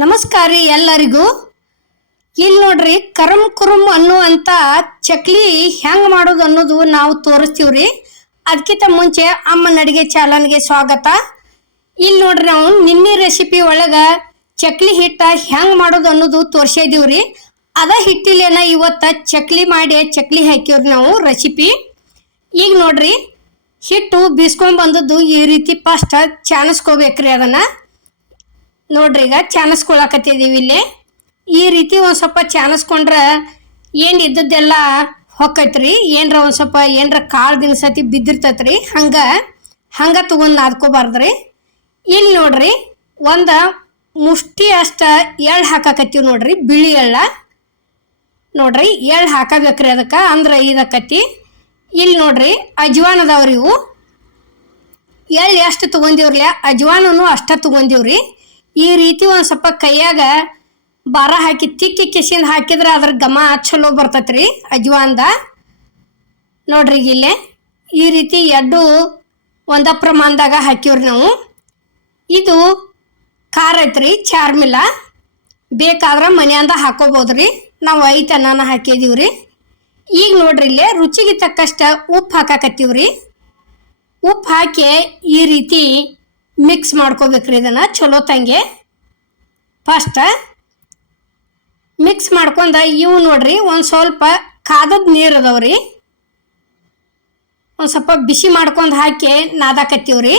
ನಮಸ್ಕಾರ ರೀ ಎಲ್ಲರಿಗೂ. ಇಲ್ಲಿ ನೋಡ್ರಿ ಕರಮ್ ಕುರುಮ್ ಅನ್ನುವಂತ ಚಕ್ಲಿ ಹೆಂಗ್ ಮಾಡೋದು ಅನ್ನೋದು ನಾವು ತೋರಿಸ್ತೀವ್ರಿ. ಅದಕ್ಕಿಂತ ಮುಂಚೆ ಅಮ್ಮನ ಅಡಿಗೆ ಚಾಲನ್ಗೆ ಸ್ವಾಗತ. ಇಲ್ಲಿ ನೋಡ್ರಿ ನಾವು ನಿನ್ನೆ ರೆಸಿಪಿ ಒಳಗ ಚಕ್ಲಿ ಹಿಟ್ಟ ಹೆಂಗ್ ಮಾಡೋದು ಅನ್ನೋದು ತೋರ್ಸಿದೀವ್ರಿ ಅದ ಹಿಟ್ಟಿಲೇನ ಇವತ್ತ ಚಕ್ಲಿ ಮಾಡಿ ಚಕ್ಲಿ ಹಾಕಿವ್ರಿ ನಾವು ರೆಸಿಪಿ ಈಗ ನೋಡ್ರಿ ಹಿಟ್ಟು ಬೀಸ್ಕೊಂಡ್ ಬಂದದ್ದು ಈ ರೀತಿ ಫಸ್ಟ್ ಚಾನಸ್ಕೋಬೇಕ್ರಿ ಅದನ್ನ. ನೋಡ್ರಿ ಈಗ ಚಾನಸ್ಕೊಳಕತ್ತಿದ್ದೀವಿ ಇಲ್ಲಿ. ಈ ರೀತಿ ಒಂದು ಸ್ವಲ್ಪ ಚಾನಸ್ಕೊಂಡ್ರೆ ಏನು ಇದ್ದದ್ದೆಲ್ಲ ಹೊಕ್ಕೈತ್ರಿ. ಏನರ ಒಂದು ಸ್ವಲ್ಪ ಏನರ ಕಾಳು ದಿನಸತಿ ಬಿದ್ದಿರ್ತೈತ್ರಿ. ಹಂಗೆ ಹಂಗೆ ತೊಗೊಂಡು ನಾದ್ಕೋಬಾರ್ದ್ರಿ. ಇಲ್ಲಿ ನೋಡ್ರಿ, ಒಂದು ಮುಷ್ಟಿ ಅಷ್ಟ ಎಳ್ಳು ಹಾಕಾಕತ್ತೀವಿ ನೋಡ್ರಿ, ಬಿಳಿ ಎಳ್ಳ. ನೋಡ್ರಿ ಎಳ್ಳು ಹಾಕಬೇಕ್ರಿ ಅದಕ್ಕೆ, ಅಂದ್ರೆ ಇದಕ್ಕತ್ತಿ ಇಲ್ಲಿ ನೋಡ್ರಿ, ಅಜ್ವಾನ್ ಅದಾವ್ರಿ ಇವು. ಎಳ್ಳು ಎಷ್ಟು ತೊಗೊಂಡಿವ್ರಲ್ಲ ಅಜ್ವಾನೂ ಅಷ್ಟ ತೊಗೊಂಡಿವ್ರಿ. ಈ ರೀತಿ ಒಂದು ಸ್ವಲ್ಪ ಕೈಯಾಗ ಬಾರ ಹಾಕಿ, ತಿಕ್ಕಿ ಕಿಸಿಂದ ಹಾಕಿದ್ರೆ ಅದ್ರ ಘಮ ಚಲೋ ಬರ್ತೈತ್ರಿ ಅಜ್ವಾನ್ದ ನೋಡ್ರಿ ಇಲ್ಲೇ, ಈ ರೀತಿ ಎಡ್ಡು ಒಂದ ಪ್ರಮಾಣದಾಗ ಹಾಕಿವ್ರಿ ನಾವು. ಇದು ಖಾರ ಐತ್ರಿ, ಚಾರ್ಮಿಲ. ಬೇಕಾದ್ರೆ ಮನೆಯಿಂದ ಹಾಕೋಬೋದ್ರಿ. ನಾವು ಐತ ಅನ್ನ ಹಾಕಿದೀವ್ರಿ. ಈಗ ನೋಡ್ರಿ ಇಲ್ಲೇ, ರುಚಿಗೆ ತಕ್ಕಷ್ಟ ಉಪ್ಪು ಹಾಕಾಕತ್ತೀವ್ರಿ. ಉಪ್ಪು ಹಾಕಿ ಈ ರೀತಿ ಮಿಕ್ಸ್ ಮಾಡ್ಕೋಬೇಕ್ರಿ ಇದನ್ನು. ಚಲೋ ತಂಗೆ. ಫಸ್ಟ್ ಮಿಕ್ಸ್ ಮಾಡ್ಕೊಂಡ ಇವು ನೋಡ್ರಿ, ಒಂದು ಸ್ವಲ್ಪ ಕಾದದ ನೀರು ಅದಾವ್ರಿ. ಒಂದು ಸ್ವಲ್ಪ ಬಿಸಿ ಮಾಡ್ಕೊಂಡು ಹಾಕಿ ನಾದಾಕತ್ತೀವ್ರಿ.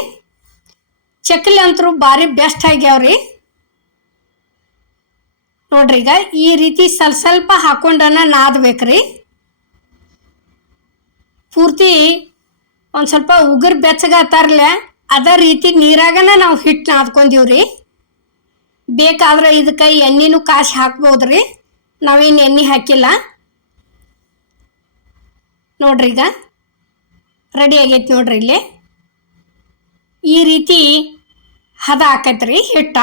ಚಕ್ಲಿ ಅಂತರೂ ಭಾರಿ ಬೆಸ್ಟ್ ಆಗ್ಯಾವ್ರಿ. ನೋಡ್ರಿ ಈಗ ಈ ರೀತಿ ಸ್ವಲ್ಪ ಸ್ವಲ್ಪ ಹಾಕೊಂಡನ ನಾದ್ಬೇಕ್ರಿ. ಪೂರ್ತಿ ಒಂದು ಸ್ವಲ್ಪ ಉಗುರು ಬೆಚ್ಚಗತ್ತಾರಲ್ಲ ಅದೇ ರೀತಿ ನೀರಾಗನ ನಾವು ಹಿಟ್ಟು ರೀ ಬೇಕಾದ್ರೆ ಇದಕ್ಕೆ ಎಣ್ಣೆನೂ ಕಾಸಿ ಹಾಕ್ಬೋದ್ರಿ. ನಾವೇನು ಎಣ್ಣೆ ಹಾಕಿಲ್ಲ. ನೋಡ್ರಿ ಈಗ. ರೆಡಿ ಆಗೈತೆ ನೋಡ್ರಿ ಇಲ್ಲಿ. ಈ ರೀತಿ ಹದ ಆಕೈತ್ರಿ ಹಿಟ್ಟ.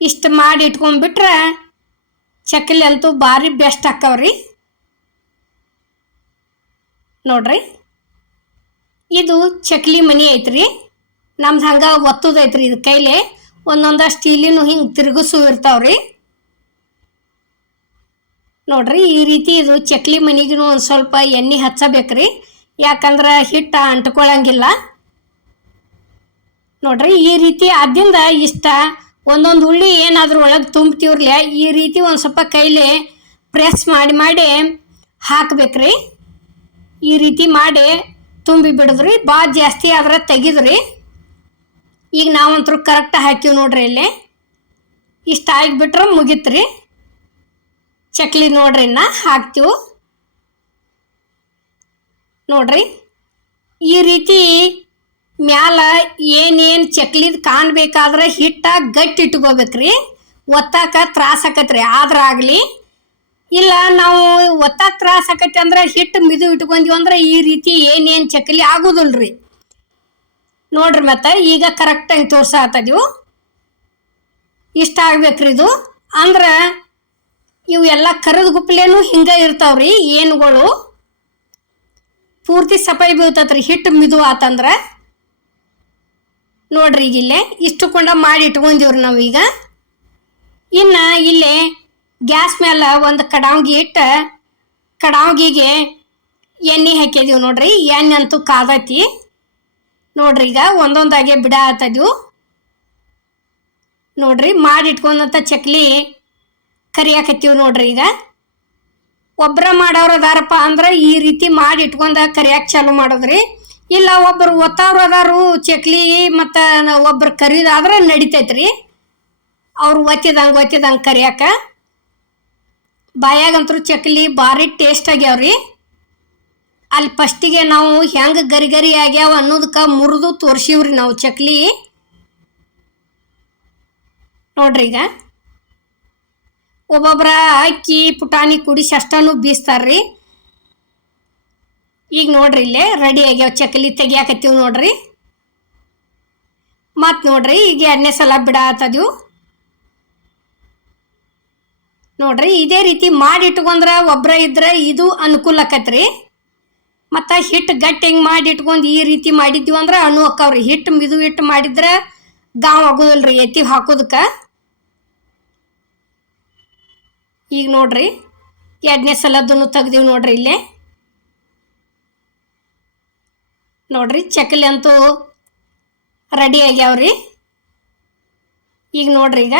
ಇಷ್ಟು ಮಾಡಿ ಇಟ್ಕೊಂಡ್ಬಿಟ್ರೆ ಚಕ್ಕಲಿ ಅಂತೂ ಭಾರಿ ಬೆಸ್ಟ್ ಹಾಕವ್ರಿ ನೋಡ್ರಿ. ಇದು ಚಕ್ಲಿ ಮನಿ ಐತ್ರಿ. ನಮ್ದು ಹಂಗೆ ಒತ್ತದೈತ್ರಿ ಇದು ಕೈಲಿ. ಒಂದೊಂದ ಸ್ಟೀಲಿನ ಹಿಂಗೆ ತಿರುಗಿಸು ಇರ್ತಾವ್ರಿ. ನೋಡ್ರಿ ಈ ರೀತಿ ಇದು ಚಕ್ಲಿ ಮನಿಗೂ ಒಂದು ಸ್ವಲ್ಪ ಎಣ್ಣೆ ಹಚ್ಚಬೇಕ್ರಿ. ಯಾಕಂದ್ರೆ ಹಿಟ್ಟು ಅಂಟ್ಕೊಳ್ಳಂಗಿಲ್ಲ ನೋಡ್ರಿ ಈ ರೀತಿ ಆದ್ದರಿಂದ ಇಷ್ಟ ಒಂದೊಂದು ಉಳ್ಳಿ ಏನಾದ್ರೂ ಒಳಗೆ ತುಂಬ್ತೀವ್ರಲ್ಲ ಈ ರೀತಿ ಒಂದು ಸ್ವಲ್ಪ ಕೈಲಿ ಪ್ರೆಸ್ ಮಾಡಿ ಮಾಡಿ ಹಾಕ್ಬೇಕ್ರಿ. ಈ ರೀತಿ ಮಾಡಿ ತುಂಬಿ ಬಿಡಿದ್ರಿ ಭಾಳ ಜಾಸ್ತಿ ಆದ್ರೆ ತೆಗೆದ್ರಿ. ಈಗ ನಾವಂತರೂ ಕರೆಕ್ಟಾಗಿ ಹಾಕಿವಿ ನೋಡ್ರಿ ಇಲ್ಲಿ. ಇಷ್ಟ ಆಗಿಬಿಟ್ರೆ ಮುಗೀತ್ರಿ. ಚಕ್ಲಿ ನೋಡ್ರಿ ಇನ್ನ, ಹಾಕ್ತೀವಿ. ನೋಡ್ರಿ, ಈ ರೀತಿ ಮ್ಯಾಲ ಏನೇನು ಚಕ್ಲಿದ್ ಕಾಣಬೇಕಾದ್ರೆ ಹಿಟ್ಟ ಗಟ್ಟಿ ಇಟ್ಕೋಬೇಕ್ರಿ. ಒತ್ತಾಕ ತ್ರಾಸ ಆಕತ್ರಿ. ಆದ್ರ ಆಗ್ಲಿ ಇಲ್ಲ, ನಾವು ಒತ್ತ ತ್ರಾಸ ಆಕತಿ ಅಂದ್ರೆ ಹಿಟ್ಟು ಮಿದು ಇಟ್ಕೊಂತೀವಿ ಅಂದ್ರೆ ಈ ರೀತಿ ಏನೇನು ಚಕ್ಲಿ ರೀ ನೋಡ್ರಿ ಮತ್ತೆ, ಈಗ ಕರೆಕ್ಟಾಗಿ ತೋರ್ಸಾತದೀವು ಇಷ್ಟ ಆಗ್ಬೇಕ್ರಿ ಇದು. ಅಂದ್ರೆ, ಇವು ಎಲ್ಲ ಕರದ ಗುಪ್ಲೇನು ಹಿಂಗೆ ಇರ್ತಾವ್ರಿ, ಏನುಗಳು. ಪೂರ್ತಿ ಸಫೈ ಬೀಳ್ತತ್ರಿ ಹಿಟ್ಟು ಮಿದು ಆತಂದ್ರೆ ನೋಡ್ರಿ ಈಗ ಇಲ್ಲೇ, ಇಷ್ಟು ಕೊಂಡ ಮಾಡಿ ಇಟ್ಕೊಂಡಿವ್ರಿ ನಾವು ಈಗ ಇನ್ನು ಇಲ್ಲೇ ಗ್ಯಾಸ್ ಮೇಲೆ ಒಂದು ಕಡಾವ್ಗಿ ಇಟ್ಟು ಕಡಾವ್ಗಿಗೆ ಎಣ್ಣೆ ಹಾಕಿದೀವಿ ನೋಡ್ರಿ. ಎಣ್ಣೆ ಅಂತೂ ಕಾದೈತಿ. ನೋಡ್ರಿ ಈಗ ಒಂದೊಂದಾಗೆ ಬಿಡ ಆತದ್ವು ನೋಡ್ರಿ ಮಾಡಿ ಇಟ್ಕೊಂಡಂಥ ಚಕ್ಲಿ ಕರಿಯಾಕತ್ತೀವಿ ನೋಡ್ರಿ ಈಗ. ಒಬ್ಬರ ಮಾಡೋರು ಅದಾರಪ್ಪ ಅಂದ್ರೆ ಈ ರೀತಿ ಮಾಡಿ ಇಟ್ಕೊಂಡ ಕರಿಯಾಕ ಚಾಲು ಮಾಡೋದ್ರಿ. ಇಲ್ಲ ಒಬ್ಬರು ಒತ್ತವ್ರು ಅದಾರು, ಚಕ್ಲಿ ಮತ್ತು ಒಬ್ಬರು ಕರಿದಾದ್ರೆ ನಡಿತೈತ್ರಿ. ಅವ್ರು ಒತ್ತಿದಂಗೆ ಒತ್ತಿದಂಗೆ ಕರಿಯಾಕ. ಬಾಯಾಗಂತೂ ಚಕ್ಲಿ ಭಾರಿ ಟೇಸ್ಟ್ ಆಗ್ಯಾವ್ರಿ. ಅಲ್ಲಿ ಫಸ್ಟಿಗೆ ನಾವು ಹೆಂಗೆ ಗರಿ ಗರಿ ಆಗ್ಯಾವ ಅನ್ನೋದಕ್ಕೆ ಮುರಿದು ತೋರಿಸಿವ್ರಿ ನಾವು ಚಕ್ಲಿ. ನೋಡ್ರಿ ಈಗ. ಒಬ್ಬೊಬ್ಬರ ಅಕ್ಕಿ, ಪುಟಾಣಿ ಕುಡಿಸಿ ಅಷ್ಟನ್ನು ಬೀಸ್ತಾರ್ರಿ. ಈಗ ನೋಡ್ರಿ ಇಲ್ಲೇ ರೆಡಿ ಆಗ್ಯಾವ ಚಕ್ಲಿ ತೆಗಿಯಾಕತ್ತೀವಿ ನೋಡ್ರಿ. ಮತ್ತು ನೋಡ್ರಿ ಈಗ ಎರಡನೇ ಸಲ ಬಿಡಾತದೀವು ನೋಡ್ರಿ, ಇದೇ ರೀತಿ ಮಾಡಿ ಇಟ್ಕೊಂಡ್ರೆ ಒಬ್ರ ಇದ್ರೆ ಇದು ಅನುಕೂಲ ಆಕತ್ರಿ ಮತ್ತು ಹಿಟ್ಟು ಗಟ್ಟಿ ಹೆಂಗೆ ಮಾಡಿ ಇಟ್ಕೊಂಡು ಈ ರೀತಿ ಮಾಡಿದ್ವಿ ಅಂದ್ರೆ ಅಣು ಅಕ್ಕವ್ರಿ ಹಿಟ್ಟು ಮಿದು ಹಿಟ್ಟು ಮಾಡಿದ್ರೆ ಗಾವ್ ಆಗೋದಿಲ್ರಿ, ಎತ್ತಿ ಹಾಕೋದಕ್ಕೆ. ಈಗ ನೋಡ್ರಿ, ಎರಡನೇ ಸಲದನ್ನು ತೆಗ್ದೀವಿ ನೋಡ್ರಿ ಇಲ್ಲಿ. ನೋಡ್ರಿ, ಚಕ್ಲಿ ಅಂತೂ ರೆಡಿ ಆಗ್ಯಾವ್ರಿ. ಈಗ ನೋಡ್ರಿ ಈಗ.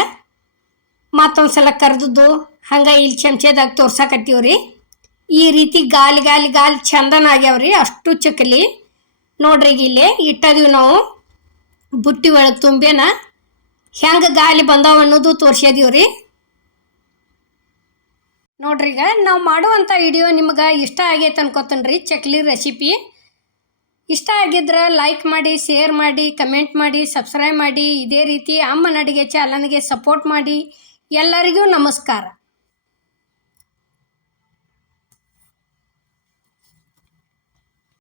ಮತ್ತೊಂದು ಸಲ ಕರೆದದ್ದು, ಹಂಗೆ ಇಲ್ಲಿ ಚಮಚದಾಗ ತೋರ್ಸಾಕತ್ತೀವ್ರಿ. ಈ ರೀತಿ ಗಾಲಿ ಗಾಲಿ ಗಾಲಿ ಚಂದನ ಆಗ್ಯಾವ್ರಿ, ಅಷ್ಟು ಚಕಲಿ. ನೋಡ್ರಿ ಇಲ್ಲಿ ಇಟ್ಟದೀವಿ ನಾವು, ಬುಟ್ಟಿ ಒಳಗೆ ತುಂಬೇನ. ಹೆಂಗೆ ಗಾಲಿ ಬಂದಾವ ಅನ್ನೋದು ತೋರ್ಸ್ಯದೀವ್ರಿ. ನೋಡ್ರಿ ಈಗ ನಾವು ಮಾಡುವಂಥ ವಿಡಿಯೋ ನಿಮ್ಗೆ ಇಷ್ಟ ಆಗೈತೆ ಅನ್ಕೋತೇನೆ ಚಕ್ಲಿ ರೆಸಿಪಿ. ಇಷ್ಟ ಆಗಿದ್ರೆ ಲೈಕ್ ಮಾಡಿ, ಶೇರ್ ಮಾಡಿ, ಕಮೆಂಟ್ ಮಾಡಿ, ಸಬ್ಸ್ಕ್ರೈಬ್ ಮಾಡಿ. ಇದೇ ರೀತಿ ಅಮ್ಮನ ಅಡುಗೆ ಚಾನಲ್ಗೆ ಸಪೋರ್ಟ್ ಮಾಡಿ. ಎಲ್ಲರಿಗೂ ನಮಸ್ಕಾರ.